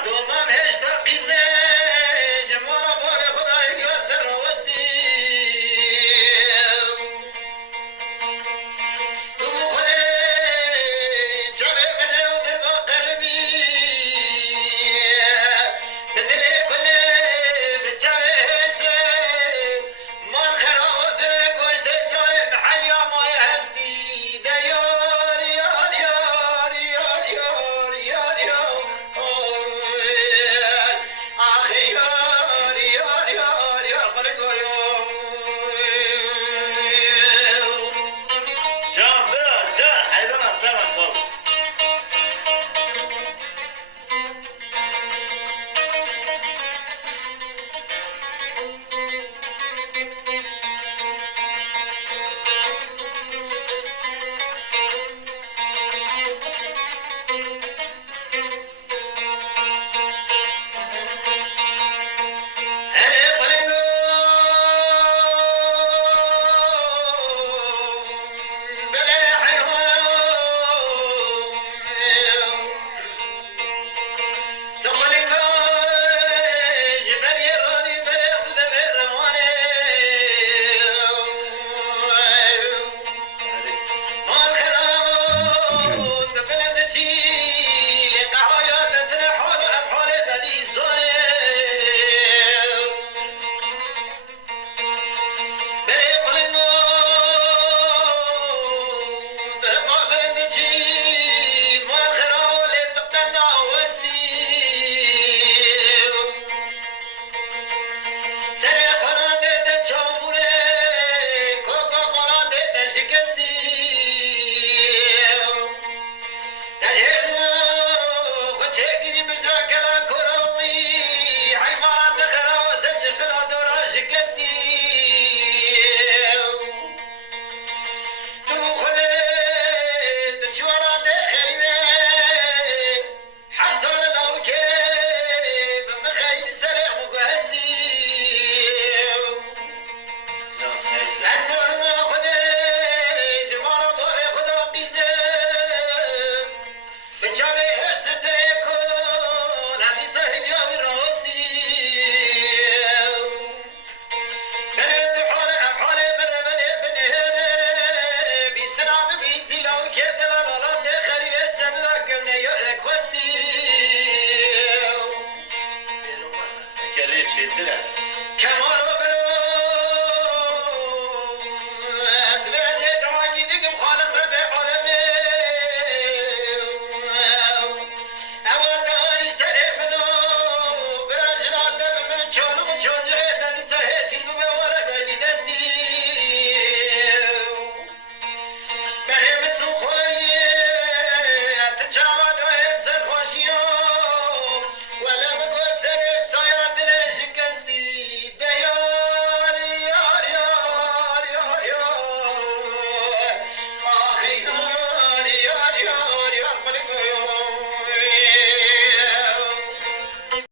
دومم هشتا قیزه جمارا بار خدای یاد در وستی تو خودی چاله بله و در با قرمی به دل کله به چاله هسته مال خراب در گوشت چاله محل یا مای هستی ده یار یار یار یار یار یار یار آخی یار یار یار یار خلقو یار جان برا جان حیرانم تمام باز هله خلقو بله حیوان دخلنگا جبری رانی بره خود بروانه مال خرابون بفلم دچی لقاهایات تنه حال و افحال بدی سونه بره قلنگا دقا فلم دچی مال خراب لبتقن وستی سر قناه ده چاموره کوکا قناه ده شکستی نجهدو خوچه گیری برجا کلا کروی حیوانات خرا و سبز خلا دورا شکستی تو خودت چوارا ده خریبه حسن لوکه بمخیل سرع مگهستی از برم خودش مارا بار خدا بیزه به چاله هست کن حدیث هلیاوی راستی بلد بحال افحال بره بده بنهره بیستنام بیستی لو که دلال آلام ده خریب سملا گونه یا اکوستی کلیش فیلتره